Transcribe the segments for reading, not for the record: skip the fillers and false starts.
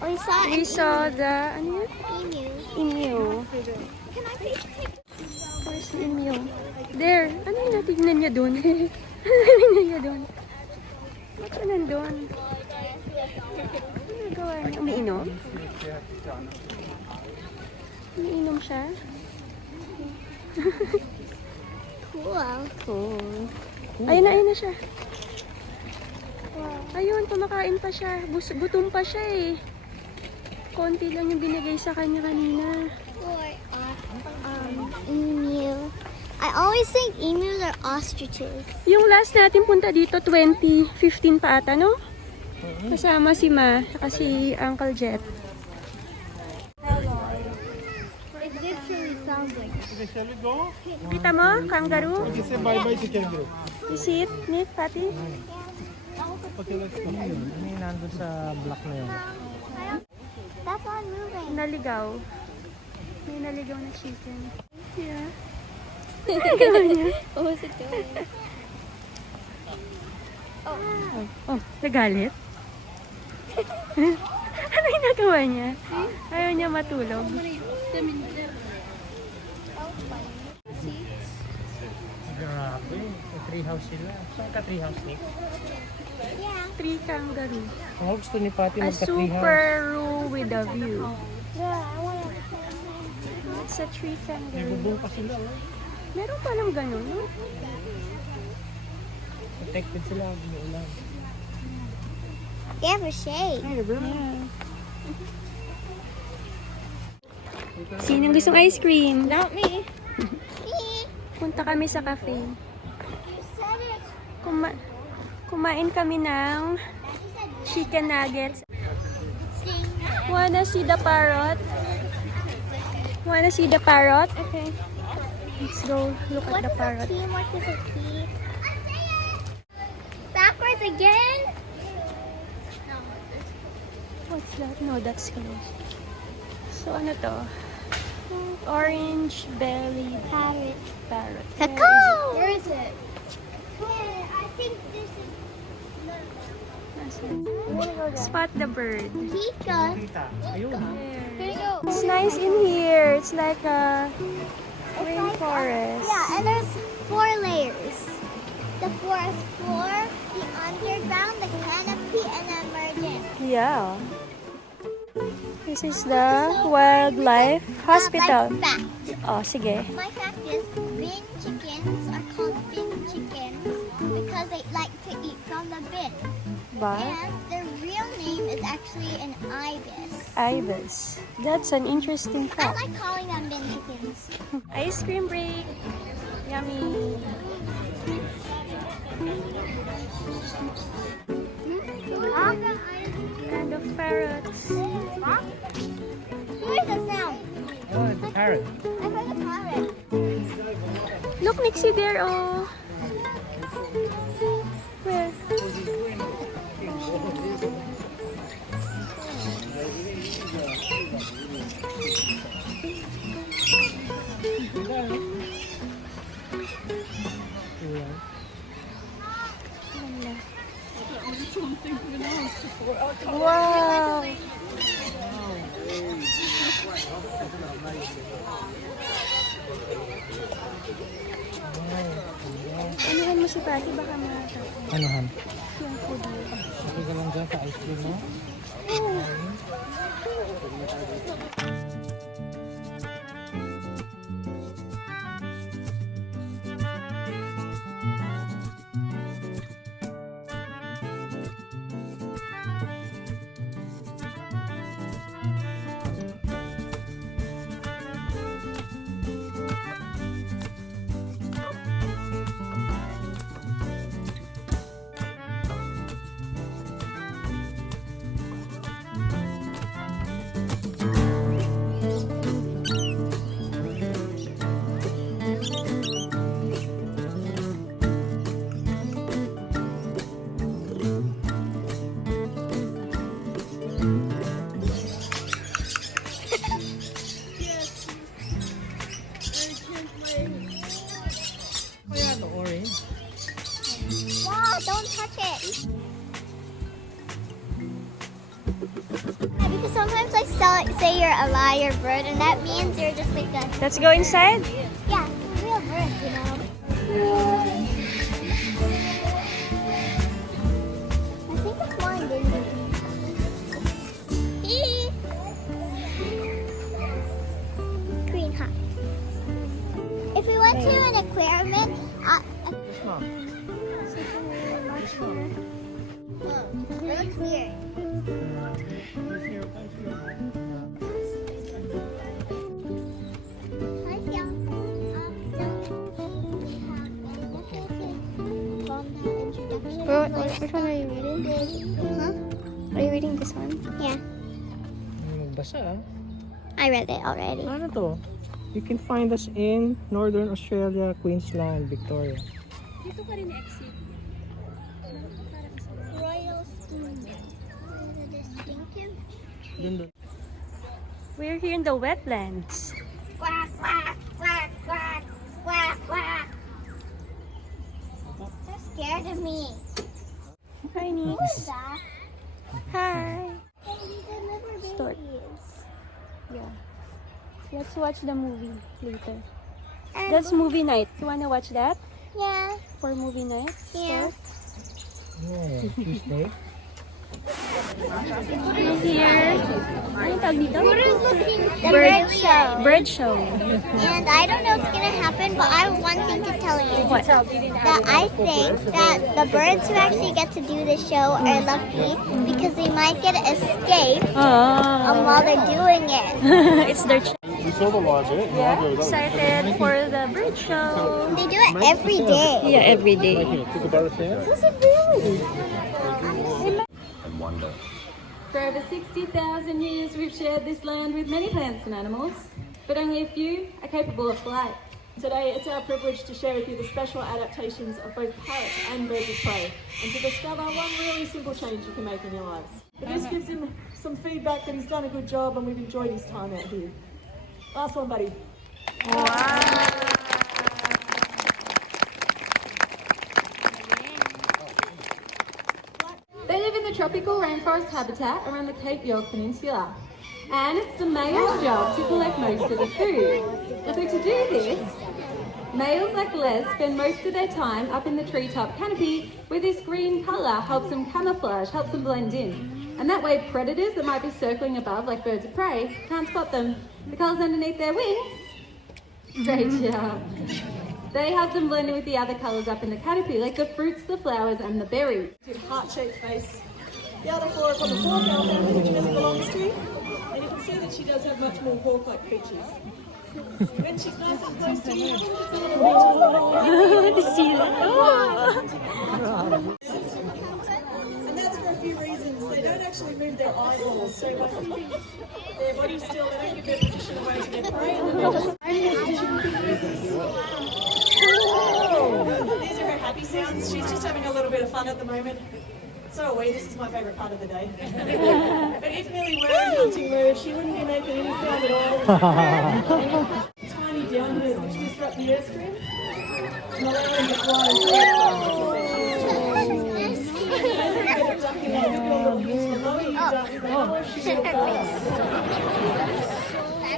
We saw the, ano yun? Emu. Can I take a picture? Where's the emu? There. Ano yung natignan niya doon? Ano natignan niya doon? Ba't ka nandun? Ano nagawa niya? Umiinom? Umiinom siya? Cool. Ayun na siya. Ayun, kumakain pa siya. Gutom pa siya eh. Konti lang yung binigay sa kanya kanina. Emu. I always think emus are ostriches. Yung last natin punta dito, 2015 pa ata, no? Kasama si Ma, saka si Uncle Jet. It literally sounds like Shall we go? Kita mo? Kangaroo? Okay, say bye-bye to kangaroo. You see it, Nick, Pati? Okay, let's go. Ano yung nandun sa block na yun? that's not moving. Naligaw. May naligaw na chicken. Yeah. What was it doing? Oh, nagalit? Ano yung nagawa niya? Ayaw niya matulog. Grabe. May treehouse sila. Saan ka treehouse, Nick? Yeah. 3 kangaroo. Ang gusto ni Patty A magka-treehouse. super room with a view. Yeah, I want to. It's a 3 May kangaroo. bubong pa sila. Oh. Meron pa lang ganun, no? Protected sila. May ulan. They have a shade. Yeah. Sinong gustong ice cream? Not me. Punta kami sa cafe. You said it. Kumain kami ng chicken nuggets. Wanna see the parrot? Wanna see the parrot? Okay. Let's go look at What the is a parrot. T? What is a T? Backwards again? What's that? No, that's closed. So ano to? Orange belly Parrot. parrot. Where is it? I think this is. Spot the bird. Pika. Kita. Ayun. Here you go. It's nice in here. It's like a rainforest. Yeah, and there's 4 layers. The forest floor, the underground, the canopy, and the emergent. Yeah. This is the wildlife hospital. Fact. Oh, sige. My fact is, bin chickens are called bin chickens because they like to eat from the bin. Ba? And their real name is actually an ibis. Ibis. That's an interesting I fact. like calling them bin chickens. Ice cream break. Yummy. Kind of parrots. Who is the sound? Oh, it's a parrot. I heard a parrot. Look, Nixie there. Oh. Where? Wow. Anuhan mo si Patty, baka makakapin. Ano, Han? Yung food mo. Okay ka lang dyan sa ice cream mo? Kaya ito, orange. Wow, don't touch it. Because say you're a liar bird, and that means you're just like a Let's go inside. yeah, a real bird, you know. I think it's mine, didn't it? Green, huh? If we went to an aquarium, This mom. This mom. it looks weird. Hi, Xiang. Which one are you reading? Huh? Are you reading this one? Yeah, Magbasa. I read it already. Ano to? You can find us in Northern Australia, Queensland, Victoria. Dito ka rin exit. Royal spoon. The distinctive. Dun. We're here in the wetlands. Quack, quack, quack, quack, quack, quack. They're scared of me. Hi, Who Nix. is that? Hi. Hey, these are liver Stork. babies. Yeah. Let's watch the movie later. And That's movie night. You wanna watch that yeah, for movie night? yeah. Oh, Tuesday. Here. Ano tawag dito? The bird show. Bird show. And I don't know what's gonna happen, but I have one thing to tell you. What? That I think that the birds who actually get to do the show are lucky because they might get to escape Oh. while they're doing it. It's their We saw the live bit. Yeah, excited for the bird show. They do it every day. Yeah, every day. Took a butter fan. Is it really? And wonder. For over 60,000 years, we've shared this land with many plants and animals, but only a few are capable of flight. Today, it's our privilege to share with you the special adaptations of both parrots and birds of prey, and to discover one really simple change you can make in your lives. But this gives him some feedback that he's done a good job and we've enjoyed his time out here. Last one, buddy. They live in the tropical rainforest habitat around the Cape York Peninsula, and it's the male's job to collect most of the food. So to do this, males like Les spend most of their time up in the treetop canopy where this green colour helps them camouflage, helps them blend in. And that way predators that might be circling above, like birds of prey, can't spot them. The colours underneath their wings, great job. They have them blend in with the other colours up in the canopy, like the fruits, the flowers and the berries. Heart-shaped face. The other four are from the hawk owl family, which Millie belongs to, and you can see that she does have much more hawk-like features. When she's nice and close to you, it's a little and that's for a few reasons. They don't actually move their eyeballs, so by keeping their body still, they don't give their position away to their prey, and then they just... These are her happy sounds. She's just having a little bit of fun at the moment. So are we. This is my favourite part of the day. But if Millie were in hunting mode, she wouldn't be making any sound at all. Tiny down here which disrupt the airstream and allow them to fly and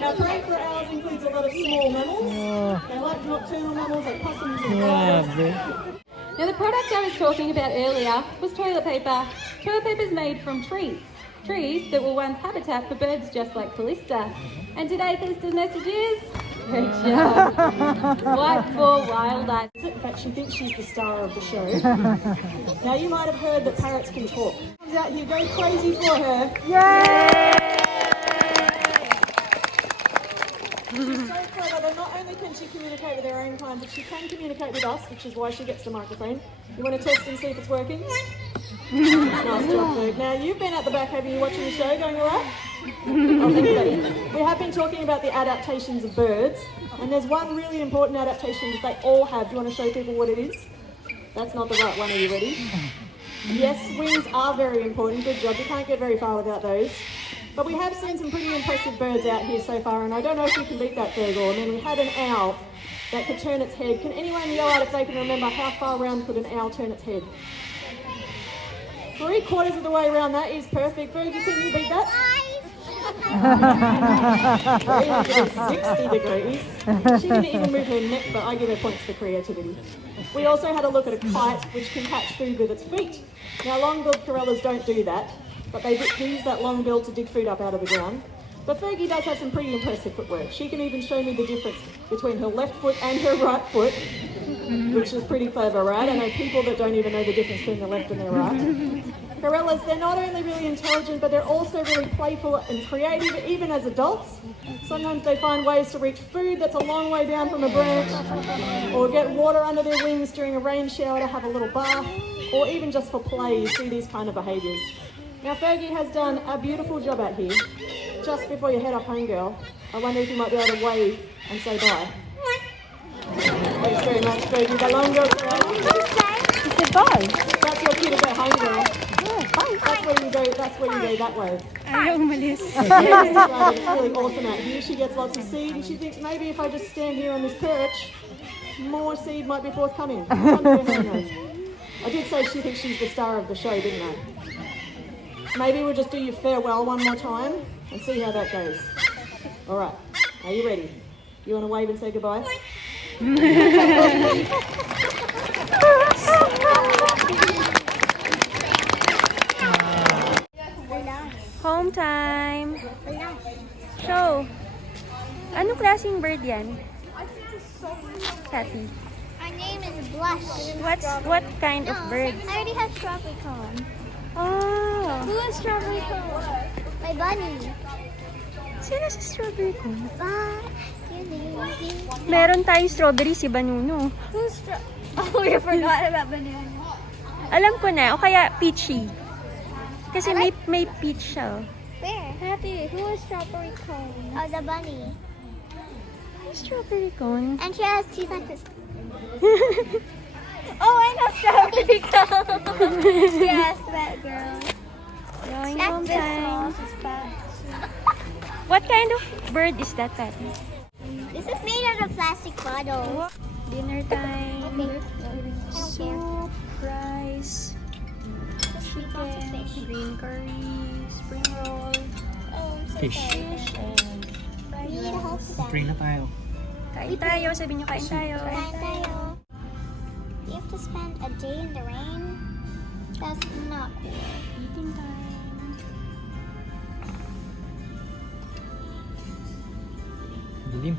Now, prey for owls includes a lot of small mammals. They like nocturnal mammals like possums and koalas. Now the product I was talking about earlier was toilet paper. Toilet paper is made from trees. Trees that were once habitat for birds just like Callista. And today Callista's message is, great job. White for wild eyes. In fact, she thinks she's the star of the show. Now, you might have heard that parrots can talk. Comes out here, go crazy for her. She's so clever that not only can she communicate with her own kind, but she can communicate with us, which is why she gets the microphone. You want to test and see if it's working? Nice job, Ferg. Now, you've been at the back, have you, watching the show, going all right? Oh, thanks, buddy. We have been talking about the adaptations of birds, and there's one really important adaptation that they all have. Do you want to show people what it is? That's not the right one. Are you ready? Yes, wings are very important. Good job. You can't get very far without those. But we have seen some pretty impressive birds out here so far, and I don't know if you can beat that, Fergal. I mean, we had an owl that could turn its head. Can anyone yell out if they can remember how far around could an owl turn its head? 3/4 of the way around. That is perfect. Fergie, can you beat that? Even if it's 60 degrees. She didn't even move her neck, but I give her points for creativity. We also had a look at a kite which can catch food with its feet. Now long-billed corellas don't do that, but they do use that long bill to dig food up out of the ground. But Fergie does have some pretty impressive footwork. She can even show me the difference between her left foot and her right foot, which is pretty clever, right? I know people that don't even know the difference between the left and the right. Corellas, they're not only really intelligent, but they're also really playful and creative, even as adults. Sometimes they find ways to reach food that's a long way down from a branch, or get water under their wings during a rain shower to have a little bath, or even just for play. You see these kind of behaviours. Now Fergie has done a beautiful job out here. Just before you head off home, girl, I wonder if you might be able to wave and say bye. Thanks very much, Fergie. The long girl, She said bye. that's your cue to go home, girl. That's where you go that way. Ayaw umalis. It's really awesome out here. She gets lots of seed and she thinks maybe if I just stand here on this perch, more seed might be forthcoming. I did say she thinks she's the star of the show, didn't I? Maybe we'll just do your farewell one more time and see how that goes. All right, are you ready? You want to wave and say goodbye? Home time. Show. Anong klaseng bird yan? Cathy. Our name is Blush. What kind of bird? I already have strawberry cone. Oh. Who has strawberry cone? My bunny. Sino sa strawberry ko? Bye. Meron tayong strawberry, si Banuno. Who's Oh, you forgot about banana. Alam ko na, o kaya peachy. Kasi may peach siya. Where? Happy. Who has strawberry cone? Oh, the bunny. Strawberry cone. And she has teeth like this. Oh, I know strawberry cone. Yes, that girl. Going That's home this time. small. She's fat. What kind of bird is that, Patty? This is made out of plastic bottle. Dinner time. Okay. I don't care. Soup, rice, Just eat lots of chicken, fish. green curry, spring roll, Oh, I'm so Fish. sorry. fish, and fried We need a help rice. with that. Free na tayo. Kain tayo. Sabi niyo, kain tayo. Kain tayo. You have to spend a day in the rain? That's not cool. Eating time. Dilim.